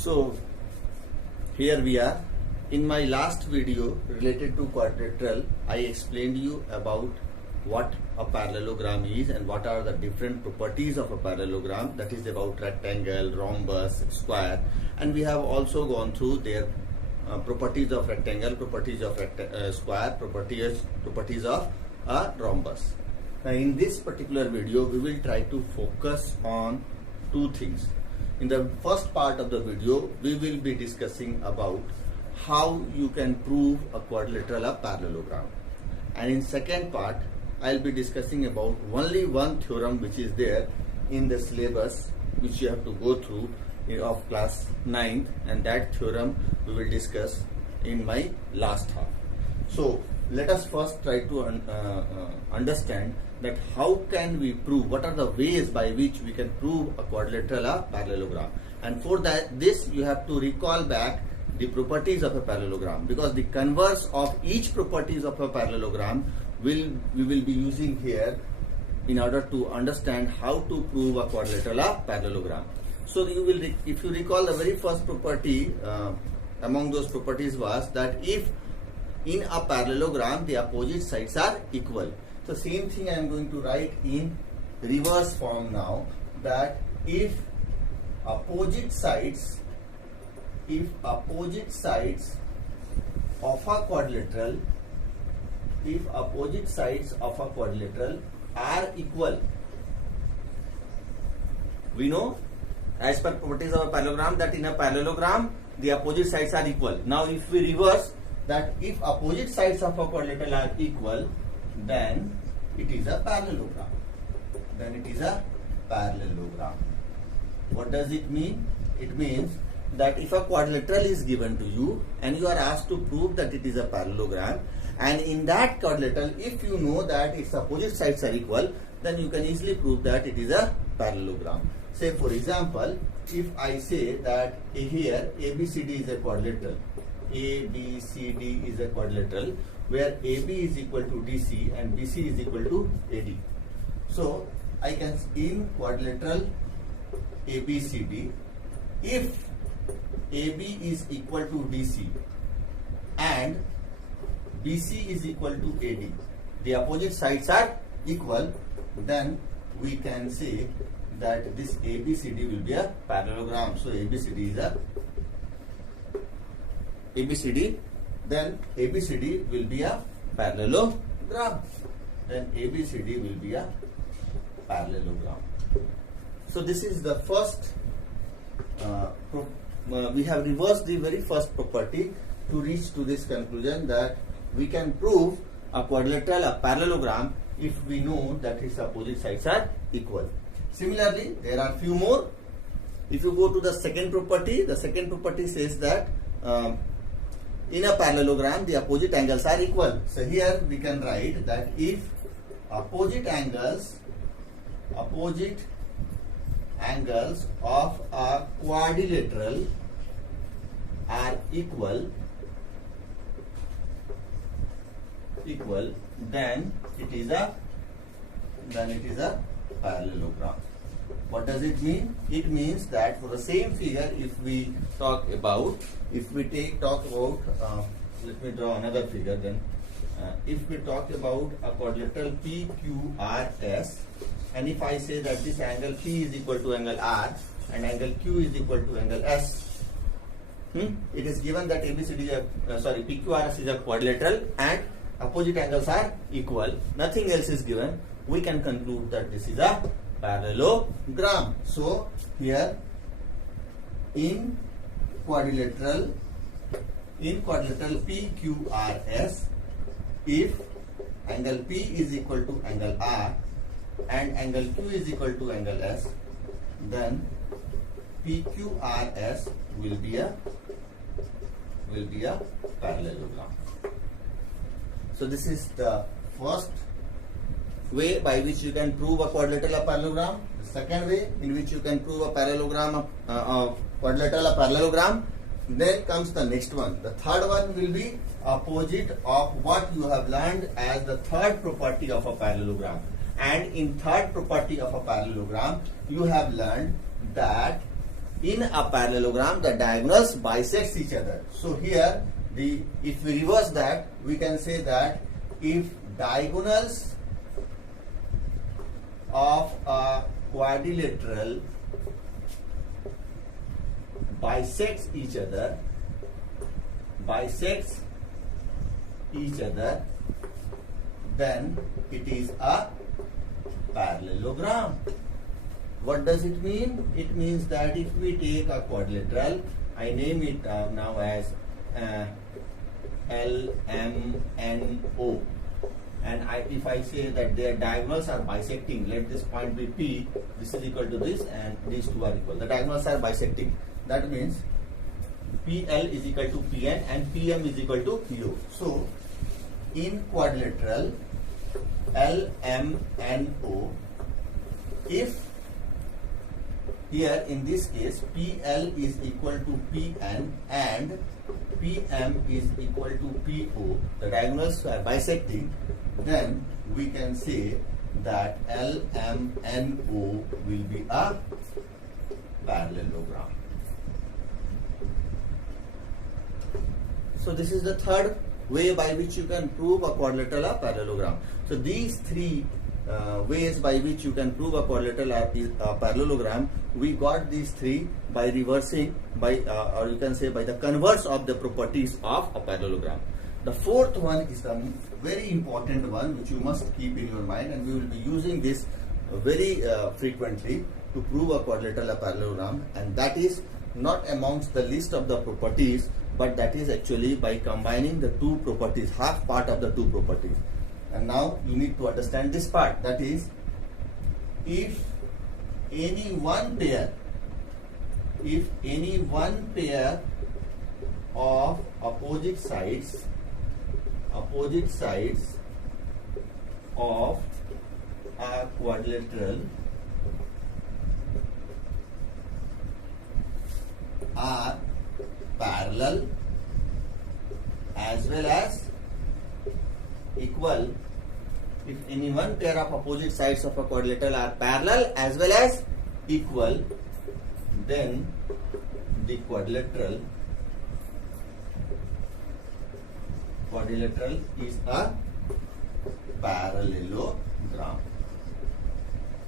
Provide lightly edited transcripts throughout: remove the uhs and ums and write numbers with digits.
So here we are. In my last video related to quadrilateral, I explained you about what a parallelogram is and what are the different properties of a parallelogram, that is about rectangle, rhombus, square, and we have also gone through their properties of rectangle, properties of square, properties of a rhombus. Now in this particular video we will try to focus on two things. In the first part of the video we will be discussing about how you can prove a quadrilateral or parallelogram, and in second part I'll be discussing about only one theorem which is there in the syllabus which you have to go through of class 9th, and that theorem we will discuss in my last half. So let us first try to understand that how can we prove, what are the ways by which we can prove a quadrilateral or parallelogram, and for that this you have to recall back the properties of a parallelogram, because the converse of each properties of a parallelogram we will be using here in order to understand how to prove a quadrilateral or parallelogram. So you will, if you recall, the very first property among those properties was that if in a parallelogram the opposite sides are equal. So same thing I am going to write in reverse form now, that if opposite sides of a quadrilateral are equal, we know as per properties of a parallelogram that in a parallelogram the opposite sides are equal. Now if we reverse that, if opposite sides of a quadrilateral are equal, then it is a parallelogram. What does it mean? It means that if a quadrilateral is given to you and you are asked to prove that it is a parallelogram, and in that quadrilateral if you know that its opposite sides are equal, then you can easily prove that it is a parallelogram. Say for example, if I say that here ABCD is a quadrilateral, ABCD is a quadrilateral where AB is equal to DC and BC is equal to AD. So I can, in quadrilateral ABCD, if AB is equal to DC and BC is equal to AD, the opposite sides are equal, then we can say that this ABCD will be a parallelogram. So ABCD will be a parallelogram. So this is the first, we have reversed the very first property to reach to this conclusion that we can prove a quadrilateral, a parallelogram, if we know that its opposite sides are equal. Similarly, there are few more. If you go to the second property says that in a parallelogram the opposite angles are equal. So here we can write that if opposite angles of a quadrilateral are equal, then it is a parallelogram. What does it mean? It means that for the same figure, if we talk about, let me draw another figure then. If we talk about a quadrilateral PQRS, and if I say that this angle P is equal to angle R and angle Q is equal to angle S, it is given that PQRS is a quadrilateral and opposite angles are equal, nothing else is given, we can conclude that this is a parallelogram. So here in quadrilateral PQRS, if angle P is equal to angle R and angle Q is equal to angle S, then PQRS will be a parallelogram. So this is the first way by which you can prove a quadrilateral or parallelogram. The second way in which you can prove a parallelogram, quadrilateral or parallelogram. Then comes the next one. The third one will be opposite of what you have learned as the third property of a parallelogram. And in third property of a parallelogram, you have learned that in a parallelogram the diagonals bisects each other. So here if we reverse that, we can say that if diagonals of a quadrilateral bisects each other, then it is a parallelogram. What does it mean? It means that if we take a quadrilateral, I name it now as LMNO, and if I say that their diagonals are bisecting, let this point be P, this is equal to this, and these two are equal. The diagonals are bisecting. That means PL is equal to PN and PM is equal to PO. So in quadrilateral LMNO, if here in this case PL is equal to PN and PM is equal to PO, the diagonals are bisecting, then we can say that LMNO will be a parallelogram. So this is the third way by which you can prove a quadrilateral or parallelogram. So these three ways by which you can prove a quadrilateral or parallelogram, we got these three by reversing, or you can say by the converse of the properties of a parallelogram. The fourth one is the very important one which you must keep in your mind, and we will be using this very frequently to prove a quadrilateral or parallelogram, and that is not amongst the list of the properties, but that is actually by combining the two properties, half part of the two properties. And now you need to understand this part, that is, if any one pair of opposite sides of a quadrilateral are parallel as well as equal, if any one pair of opposite sides of a quadrilateral are parallel as well as equal, then the quadrilateral is a parallelogram.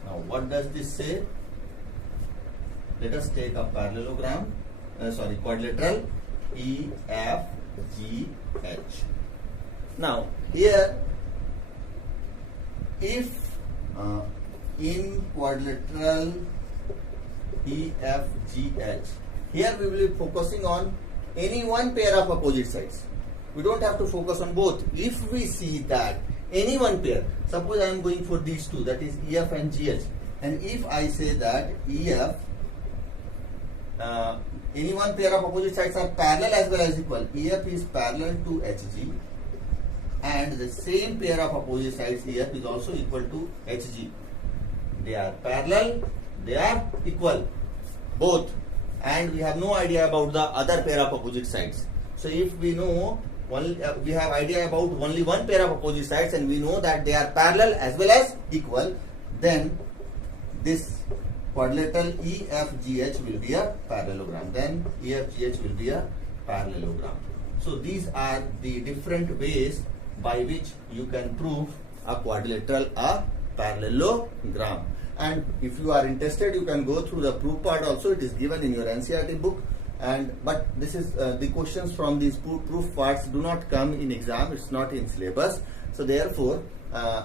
Now what does this say? Let us take a parallelogram, quadrilateral EFGH. Now here, if in quadrilateral EFGH, here we will be focusing on any one pair of opposite sides. We don't have to focus on both. If we see that any one pair, suppose I am going for these two, that is EF and GH, and if I say that EF, any one pair of opposite sides are parallel as well as equal, EF is parallel to HG, and the same pair of opposite sides EF is also equal to HG. They are parallel, they are equal, both, and we have no idea about the other pair of opposite sides. So if we know we have idea about only one pair of opposite sides and we know that they are parallel as well as equal, then this quadrilateral EFGH will be a parallelogram. Then EFGH will be a parallelogram. So these are the different ways by which you can prove a quadrilateral or parallelogram. And if you are interested, you can go through the proof part also. It is given in your NCERT book. But this is the questions from these proof parts do not come in exam. It's not in syllabus. So therefore,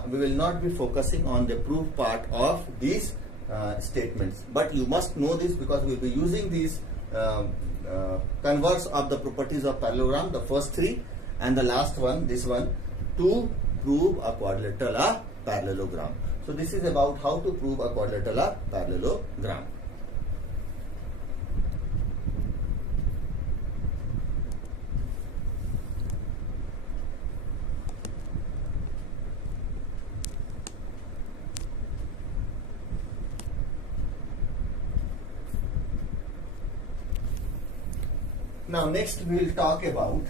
we will not be focusing on the proof part of these statements. But you must know this because we will be using these converse of the properties of parallelogram, the first three, and the last one, this one, to prove a quadrilateral or parallelogram. So this is about how to prove a quadrilateral or parallelogram. Now next we will talk about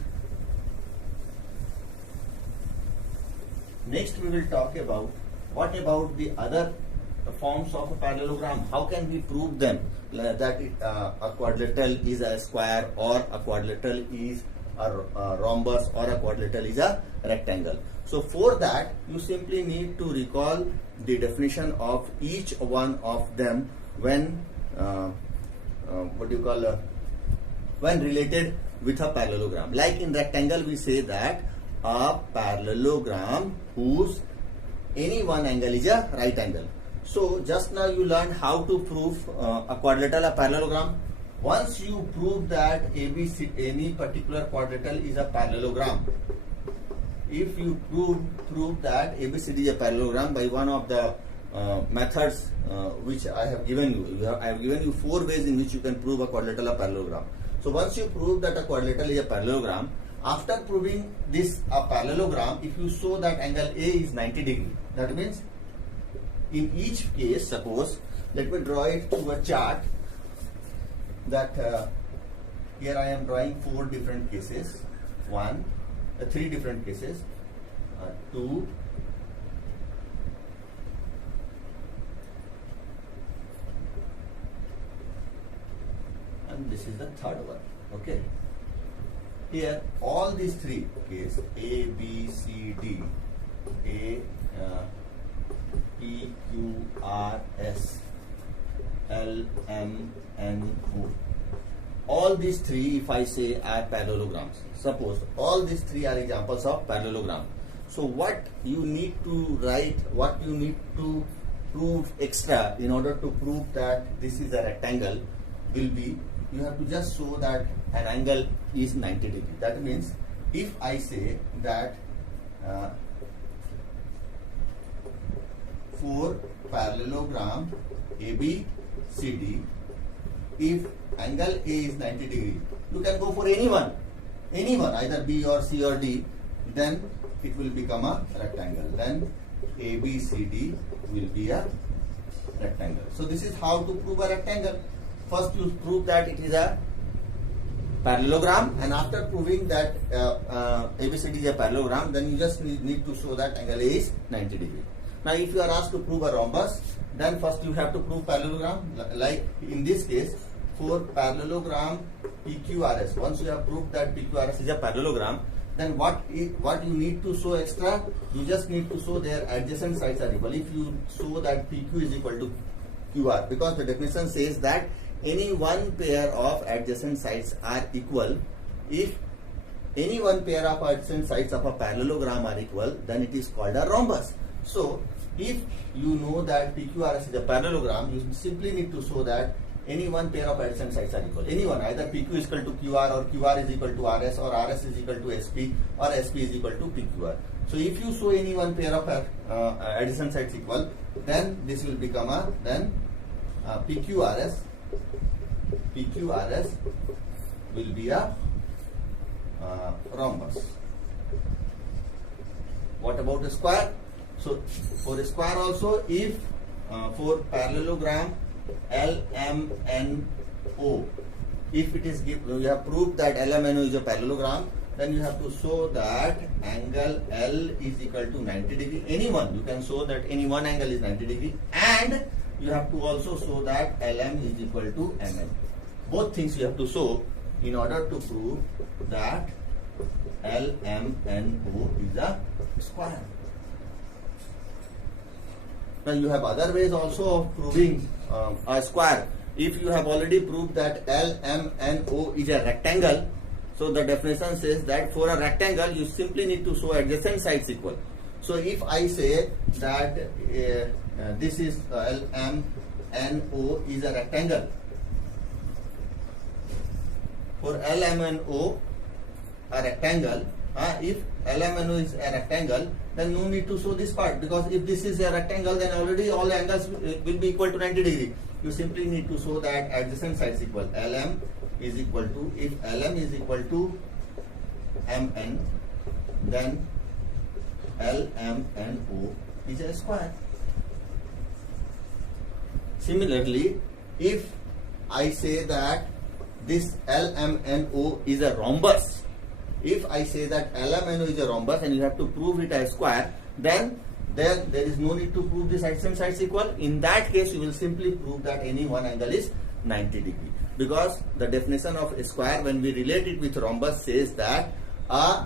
what about the other forms of a parallelogram. How can we prove them? That a quadrilateral is a square, or a quadrilateral is a rhombus, or a quadrilateral is a rectangle. So for that, you simply need to recall the definition of each one of them when when related with a parallelogram. Like in rectangle, we say that a parallelogram whose any one angle is a right angle. So just now you learned how to prove a quadrilateral, a parallelogram. Once you prove that ABC, any particular quadrilateral is a parallelogram, if you prove that ABCD is a parallelogram by one of the methods which I have given you, I have given you 4 ways in which you can prove a quadrilateral, a parallelogram. So once you prove that a quadrilateral is a parallelogram, after proving this a parallelogram, if you show that angle A is 90 degree, that means in each case, suppose, let me draw it to a chart that here I am drawing 4 different cases, 3 different cases, 2, and this is the 3rd one. Okay. Here all these 3 cases, A, B, C, D, A, P, Q, R, S, L, M, N, O. All these 3, if I say, are parallelograms. Suppose all these 3 are examples of parallelogram. So what you need to write, what you need to prove extra in order to prove that this is a rectangle will be, you have to just show that an angle is 90 degree. That means if I say that for parallelogram ABCD, if angle A is 90 degree, you can go for anyone, either B or C or D, then it will become a rectangle. Then ABCD will be a rectangle. So this is how to prove a rectangle. First you prove that it is a parallelogram, and after proving that ABCD is a parallelogram, then you just need to show that angle A is 90 degree. Now if you are asked to prove a rhombus, then first you have to prove parallelogram. Like in this case, for parallelogram PQRS, once you have proved that PQRS is a parallelogram, then what you need to show extra? You just need to show their adjacent sides are equal. If you show that PQ is equal to QR, because the definition says that any one pair of adjacent sides are equal. If any one pair of adjacent sides of a parallelogram are equal, then it is called a rhombus. So if you know that PQRS is a parallelogram, you simply need to show that any one pair of adjacent sides are equal. Any one, either PQ is equal to QR, or QR is equal to RS, or RS is equal to SP, or SP is equal to PQR. So if you show any one pair of adjacent sides equal, then this will become a PQRS will be a rhombus. What about a square? So for a square also, if for parallelogram LMNO, if it is given, you have proved that LMNO is a parallelogram, then you have to show that angle L is equal to 90 degree. Anyone, you can show that any one angle is 90 degree, and you have to also show that LM is equal to MN. Both things you have to show in order to prove that LMNO is a square. Now you have other ways also of proving a square. If you have already proved that LMNO is a rectangle, so the definition says that for a rectangle you simply need to show adjacent sides equal. So if I say that this is LMNO is a rectangle, for LMNO a rectangle, if LMNO is a rectangle, then no need to show this part, because if this is a rectangle, then already all angles will be equal to 90 degree. You simply need to show that adjacent sides equal. LM is equal to, if LM is equal to MN, then LMNO is a square. Similarly, if I say that this LMNO is a rhombus, if I say that LMNO is a rhombus and you have to prove it as square, then there is no need to prove the same sides equal. In that case, you will simply prove that any one angle is 90 degree, because the definition of a square when we relate it with rhombus says that a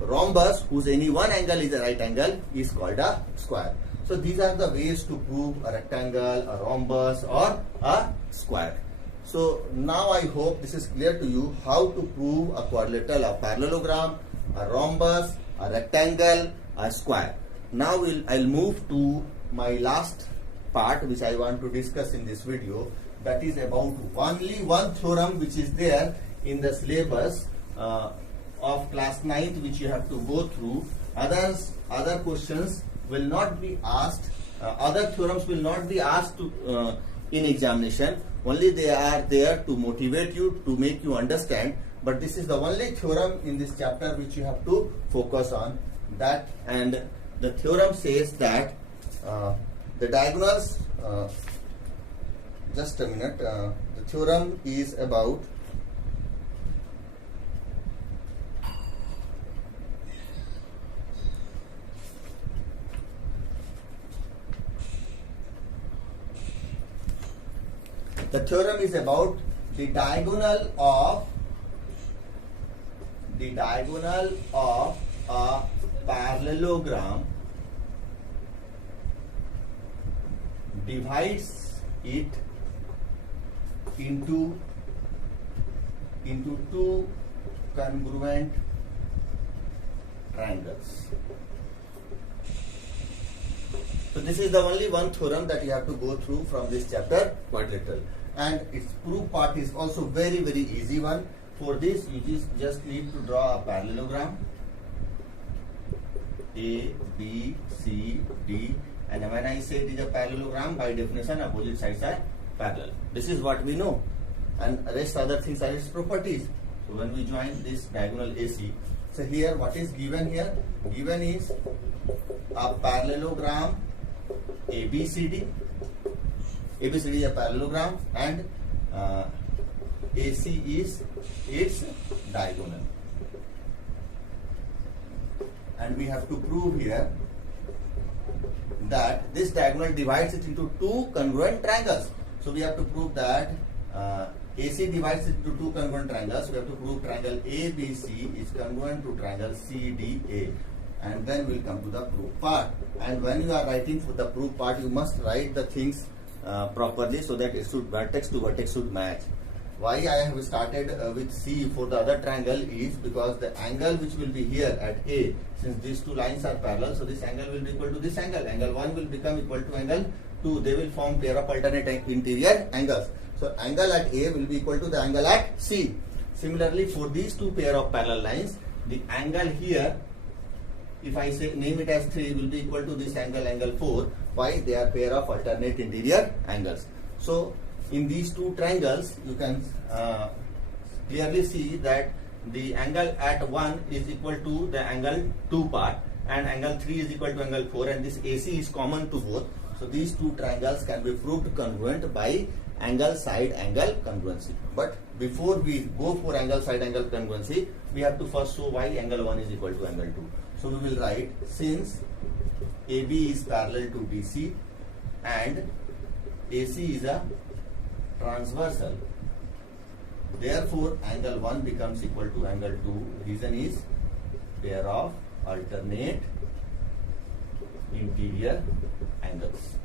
rhombus whose any one angle is a right angle is called a square. So these are the ways to prove a rectangle, a rhombus, or a square. So now I hope this is clear to you how to prove a quadrilateral, a parallelogram, a rhombus, a rectangle, a square. Now I'll move to my last part which I want to discuss in this video, that is about only one theorem which is there in the syllabus of class 9th, which you have to go through. Other questions will not be asked, other theorems will not be asked to, in examination. Only they are there to motivate you, to make you understand. But this is the only theorem in this chapter which you have to focus on. That, and the theorem says that the diagonals, just a minute, the theorem is about the diagonal of a parallelogram divides it into two congruent triangles. So this is the only one theorem that you have to go through from this chapter, quadrilateral, and its proof part is also very easy one. For this you just need to draw a parallelogram A, B, C, D, and when I say it is a parallelogram, by definition opposite sides are parallel. This is what we know, and rest other things are its properties. So when we join this diagonal AC, so here what is given here? Given is a parallelogram ABCD. ABCD is a parallelogram, and AC is its diagonal. And we have to prove here that this diagonal divides it into two congruent triangles. So we have to prove that AC divides it into two congruent triangles. We have to prove triangle ABC is congruent to triangle CDA, and then we'll come to the proof part. And when you are writing for the proof part, you must write the things properly, so that it should, vertex to vertex should match. Why I have started with C for the other triangle is because the angle which will be here at A, since these two lines are parallel, so this angle will be equal to this angle. Angle 1 will become equal to angle 2. They will form pair of alternate interior angles. So angle at A will be equal to the angle at C. Similarly, for these two pair of parallel lines, the angle here, if I say name it as 3, will be equal to this angle, angle 4. Why? They are pair of alternate interior angles. So in these two triangles, you can clearly see that the angle at 1 is equal to the angle 2 part, and angle 3 is equal to angle 4, and this AC is common to both. So these two triangles can be proved congruent by angle side angle congruency. But before we go for angle side angle congruency, we have to first show why angle 1 is equal to angle 2. So we will write, since AB is parallel to BC and AC is a transversal, therefore angle 1 becomes equal to angle 2. Reason is pair of alternate interior angles.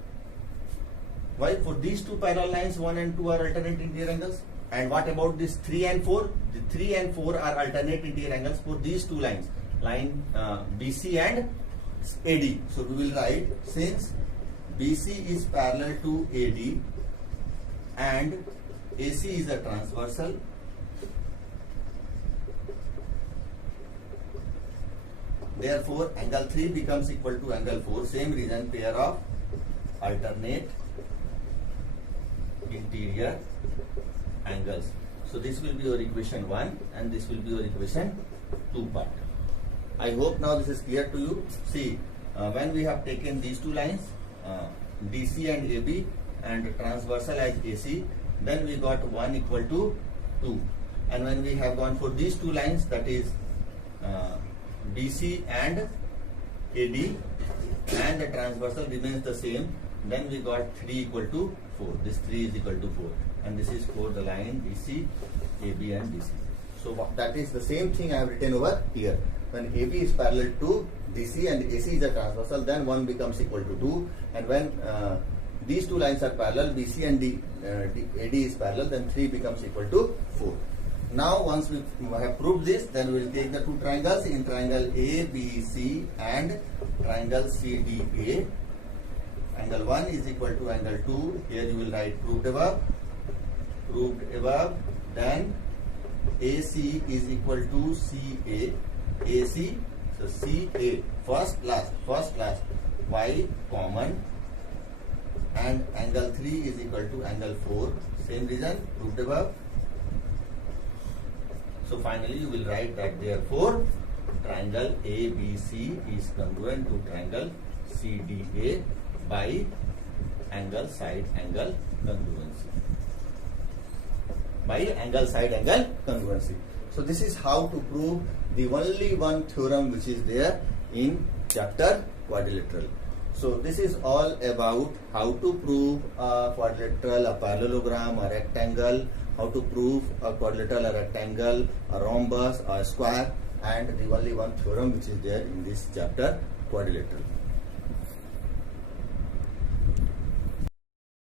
Why? For these two parallel lines, 1 and 2 are alternate interior angles. And what about this 3 and 4? The 3 and 4 are alternate interior angles for these two lines, line BC and AD. So we will write, since BC is parallel to AD and AC is a transversal, therefore angle 3 becomes equal to angle 4. Same reason, pair of alternate interior angles. So this will be your equation 1 and this will be your equation 2 part. I hope now this is clear to you. See, when we have taken these two lines, DC and AB, and transversal as AC, then we got 1 equal to 2. And when we have gone for these two lines, that is DC and AD, and the transversal remains the same, then we got 3 equal to 4. This 3 is equal to 4, and this is for the line BC, AB and DC. So that is the same thing I have written over here. When AB is parallel to DC and AC is a transversal, then 1 becomes equal to 2, and when these two lines are parallel, BC and AD is parallel, then 3 becomes equal to 4. Now once we have proved this, then we will take the two triangles in triangle ABC and triangle CDA. Angle 1 is equal to angle 2. Here you will write proved above. Then AC is equal to CA. AC, so CA, first last, Y common, and angle 3 is equal to angle 4. Same reason, proved above. So finally you will write that therefore triangle ABC is congruent to triangle CDA by angle side angle congruency. So this is how to prove the only one theorem which is there in chapter quadrilateral. So this is all about how to prove a quadrilateral, a parallelogram, a rectangle, how to prove a quadrilateral, a rectangle, a rhombus, a square, and the only one theorem which is there in this chapter quadrilateral.